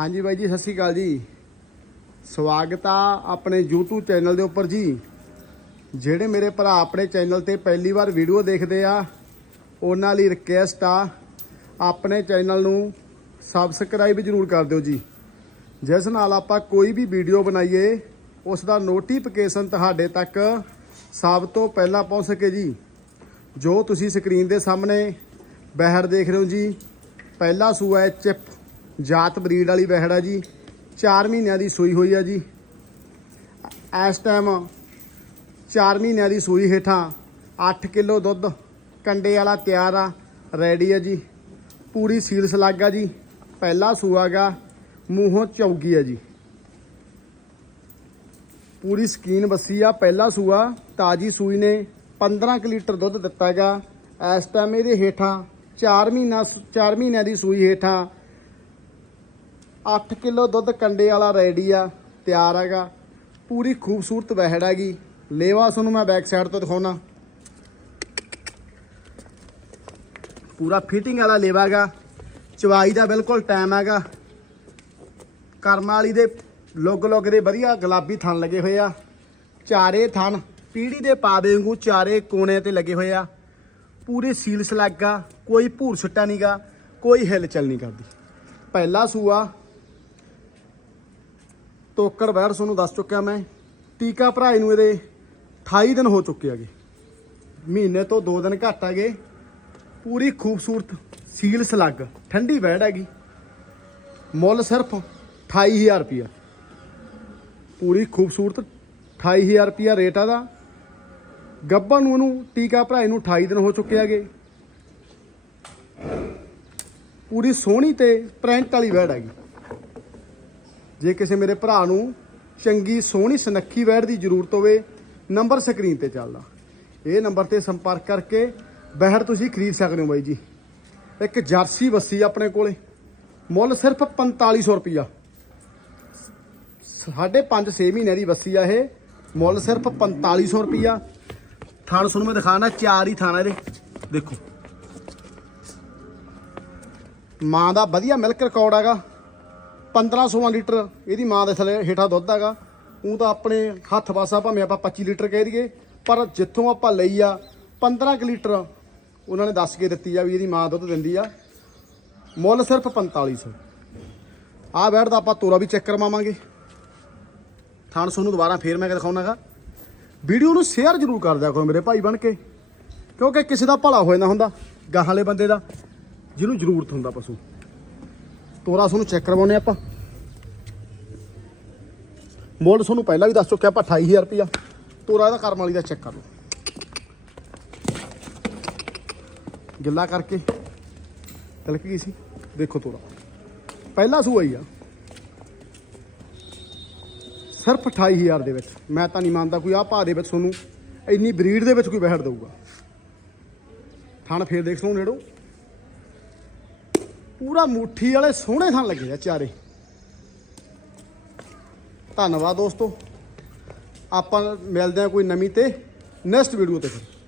ਹਾਂਜੀ ਬਾਈ ਜੀ, ਸਤਿ ਸ਼੍ਰੀ ਅਕਾਲ ਜੀ। ਸਵਾਗਤ ਆ ਆਪਣੇ YouTube ਚੈਨਲ ਦੇ ਉੱਪਰ ਜੀ। ਜਿਹੜੇ ਮੇਰੇ ਭਰਾ ਆਪਣੇ ਚੈਨਲ ਤੇ ਪਹਿਲੀ ਵਾਰ ਵੀਡੀਓ ਦੇਖਦੇ ਆ, ਉਹਨਾਂ ਲਈ ਰਿਕੁਐਸਟ ਆ, ਆਪਣੇ ਚੈਨਲ ਨੂੰ ਸਬਸਕ੍ਰਾਈਬ ਜਰੂਰ ਕਰ ਦਿਓ ਜੀ। ਜਿਸ ਨਾਲ ਆਪਾਂ ਕੋਈ ਵੀ ਵੀਡੀਓ ਬਣਾਈਏ ਉਸ ਦਾ ਨੋਟੀਫਿਕੇਸ਼ਨ ਤੁਹਾਡੇ ਤੱਕ ਸਭ ਤੋਂ ਪਹਿਲਾਂ ਪਹੁੰਚ ਸਕੇ ਜੀ। ਜੋ ਤੁਸੀਂ ਸਕਰੀਨ ਦੇ ਸਾਹਮਣੇ ਬਹਿਰ ਦੇਖ ਰਹੇ ਹੋ ਜੀ, ਪਹਿਲਾ ਸੂਆ ਹੈ ਚਿਪ। ਜਾਤ ਬਰੀਡ ਵਾਲੀ ਬਹਿੜ ਆ ਜੀ 4 ਮਹੀਨਿਆਂ ਦੀ ਸੂਈ ਹੋਈ ਆ ਜੀ। ਇਸ ਟਾਈਮ 4 ਮਹੀਨਿਆਂ ਦੀ ਸੂਈ ਹੇਠਾਂ 8 ਕਿਲੋ ਦੁੱਧ ਕੰਡੇ ਵਾਲਾ ਤਿਆਰ ਆ ਰੈਡੀ ਆ ਜੀ। ਪੂਰੀ ਸੀਲ ਸਲਾਗਾ ਜੀ, ਪਹਿਲਾ ਸੂਆ ਗਾ, ਮੂੰਹੋਂ ਚੌਗੀ ਆ ਜੀ। ਪੂਰੀ ਸਕੀਨ ਬੱਸੀ ਆ, ਪਹਿਲਾ ਸੂਆ, ਤਾਜੀ ਸੂਈ ਨੇ 15 ਕੁ ਲੀਟਰ ਦੁੱਧ ਦਿੱਤਾ ਹੈਗਾ ਇਸ ਟਾਈਮ ਇਹਦੇ ਹੇਠਾਂ 4 ਮਹੀਨਾ 4 ਮਹੀਨਿਆਂ ਦੀ ਸੂਈ ਹੇਠਾਂ 8 ਕਿਲੋ ਦੁੱਧ ਕੰਡੇ ਵਾਲਾ ਰੈਡੀ ਆ, ਤਿਆਰ ਹੈਗਾ। ਪੂਰੀ ਖੂਬਸੂਰਤ ਵਹਿੜ ਹੈਗੀ। ਲੇਵਾ ਤੁਹਾਨੂੰ ਮੈਂ ਬੈਕ ਸਾਈਡ ਤੋਂ ਦਿਖਾਉਣਾ। ਪੂਰਾ ਫਿਟਿੰਗ ਵਾਲਾ ਲੇਵਾ ਹੈਗਾ। ਚਵਾਈ ਦਾ ਬਿਲਕੁਲ ਟਾਈਮ ਹੈਗਾ। ਕਰਮ ਵਾਲੀ ਦੇ ਲੁੱਗ ਲੁੱਗ ਦੇ ਵਧੀਆ ਗੁਲਾਬੀ ਥਣ ਲੱਗੇ ਹੋਏ ਆ। ਚਾਰੇ ਥਣ ਪੀੜੀ ਦੇ ਪਾਵੇ ਵਾਂਗੂ ਚਾਰੇ ਕੋਨੇ ਤੇ ਲੱਗੇ ਹੋਏ ਆ। ਪੂਰੇ ਸੀਲ ਸਲਾਗਾ ਕੋਈ ਭੂਰ ਛੱਟਾ ਨਹੀਂਗਾ ਕੋਈ ਹਿਲ ਚੱਲ ਨਹੀਂ ਕਰਦੀ। ਪਹਿਲਾ ਸੂਆ ਟੋਕਰ ਵੈਰ ਤੁਹਾਨੂੰ ਦੱਸ ਚੁੱਕਿਆ ਮੈਂ। ਟੀਕਾ ਭਰਾਈ ਨੂੰ ਇਹਦੇ 28 ਦਿਨ ਹੋ ਚੁੱਕੇ ਹੈਗੇ। ਮਹੀਨੇ ਤੋਂ 2 ਦਿਨ ਘੱਟ ਹੈਗੇ। ਪੂਰੀ ਖੂਬਸੂਰਤ ਸੀਲ ਸਲੱਗ, ਠੰਡੀ ਵੈੜ ਹੈਗੀ। ਮੁੱਲ ਸਿਰਫ 28000 ਰੁਪਿਆ ਪੂਰੀ ਖੂਬਸੂਰਤ 28000 ਰੁਪਿਆ ਰੇਟ ਆ ਦਾ ਗੱਬਨ ਨੂੰ ਇਹਨੂੰ ਟੀਕਾ ਭਰਾਈ ਨੂੰ 28 ਦਿਨ ਹੋ ਚੁੱਕੇ ਹੈਗੇ। ਪੂਰੀ ਸੋਹਣੀ ਤੇ ਪ੍ਰਿੰਟ ਵਾਲੀ ਵੈੜ ਹੈਗੀ। ਜੇ ਕਿਸੇ ਮੇਰੇ ਭਰਾ ਨੂੰ ਚੰਗੀ, ਸੋਹਣੀ, ਸੁਨੱਖੀ ਵੈੜ ਦੀ ਜ਼ਰੂਰਤ ਹੋਵੇ, ਨੰਬਰ ਸਕਰੀਨ ਤੇ ਚੱਲਦਾ। ਇਹ ਨੰਬਰ ਤੇ ਸੰਪਰਕ ਕਰਕੇ ਬਹਿੜ ਤੁਸੀਂ ਖਰੀਦ ਸਕਦੇ ਹੋ ਬਾਈ ਜੀ। ਇੱਕ ਜਰਸੀ ਬੱਸੀ ਆਪਣੇ ਕੋਲੇ। ਮੁੱਲ ਸਿਰਫ 4500 ਰੁਪਿਆ ਸਾਢੇ 5 6 ਮਹੀਨਿਆਂ ਦੀ ਬੱਸੀ ਆ ਇਹ। ਮੁੱਲ ਸਿਰਫ 4500 ਰੁਪਿਆ ਥਾਣ ਸੁਣ ਮੈਂ ਦਿਖਾਣਾ, ਚਾਰ ਹੀ ਥਾਣਾ ਇਹਦੇ। ਦੇਖੋ। ਮਾਂ ਦਾ ਵਧੀਆ ਮਿਲਕ ਰਿਕਾਰਡ ਹੈਗਾ। 15 16 ਲੀਟਰ ਇਹਦੀ ਮਾਂ ਦੇ ਥੱਲੇ ਹੇਠਾਂ ਦੁੱਧ ਹੈਗਾ। ਉਹ ਤਾਂ ਆਪਣੇ ਹੱਥ ਵਾਸਾ ਭਾਵੇਂ ਆਪਾਂ 25 ਲੀਟਰ ਕਹਿ ਦਈਏ, ਪਰ ਜਿੱਥੋਂ ਆਪਾਂ ਲਈ ਆ 15 ਕੁ ਲੀਟਰ ਉਹਨਾਂ ਨੇ ਦੱਸ ਕੇ ਦਿੱਤੀ ਆ ਵੀ ਇਹਦੀ ਮਾਂ ਦੁੱਧ ਦਿੰਦੀ ਆ। ਮੁੱਲ ਸਿਰਫ 4500 ਆਹ ਬੈਠ ਦਾ ਆਪਾਂ ਤੋਰਾ ਵੀ ਚੈੱਕ ਕਰਵਾਵਾਂਗੇ। ਥਾਣ ਤੁਹਾਨੂੰ ਦੁਬਾਰਾ ਫੇਰ ਮੈਂ ਦਿਖਾਉਣਾਗਾ। ਵੀਡੀਓ ਨੂੰ ਸ਼ੇਅਰ ਜ਼ਰੂਰ ਕਰ ਦਿਆ ਕਰੋ ਮੇਰੇ ਭਾਈ ਬਣ ਕੇ, ਕਿਉਂਕਿ ਕਿਸੇ ਦਾ ਭਲਾ ਹੋ ਜਾਂਦਾ ਹੁੰਦਾ, ਗਾਹਾਂ ਵਾਲੇ ਬੰਦੇ ਦਾ, ਜਿਹਨੂੰ ਜ਼ਰੂਰਤ ਹੁੰਦਾ ਪਸ਼ੂ। ਤੋਰਾ ਤੁਹਾਨੂੰ ਚੈੱਕ ਕਰਵਾਉਨੇ ਆਪਾਂ। ਮੁੱਲ ਤੁਹਾਨੂੰ ਪਹਿਲਾਂ ਵੀ ਦੱਸ ਚੁੱਕਿਆ ਆਪਾਂ 28000 ਰੁਪਿਆ ਤੋਰਾ ਇਹਦਾ ਕਰਮ ਵਾਲੀ ਦਾ ਚੈੱਕ ਕਰ ਲਓ। ਗਿੱਲਾ ਕਰਕੇ ਤਿਲਕ ਗਈ ਸੀ। ਦੇਖੋ ਤੋਰਾ। ਪਹਿਲਾ ਸੂਆ ਹੀ ਆ। ਸਿਰਫ 28000 ਦੇ ਵਿੱਚ। ਮੈਂ ਤਾਂ ਨਹੀਂ ਮੰਨਦਾ ਕੋਈ ਆ ਭਾਅ ਦੇ ਵਿੱਚ ਤੁਹਾਨੂੰ ਇੰਨੀ ਬਰੀਡ ਦੇ ਵਿੱਚ ਕੋਈ ਬਹਿੜ ਦਊਗਾ। ਥਣ ਫੇਰ ਦੇਖ ਲਓ ਨੇੜੋ। ਪੂਰਾ ਮੁੱਠੀ ਵਾਲੇ ਸੋਹਣੇ ਥਣ ਲੱਗੇ ਆ ਚਾਰੇ। ਧੰਨਵਾਦ ਦੋਸਤੋ। ਆਪਾਂ ਮਿਲਦੇ ਆ ਕੋਈ ਨਵੀਂ ਤੇ ਨੈਕਸਟ ਵੀਡੀਓ ਤੇ ਫਿਰ।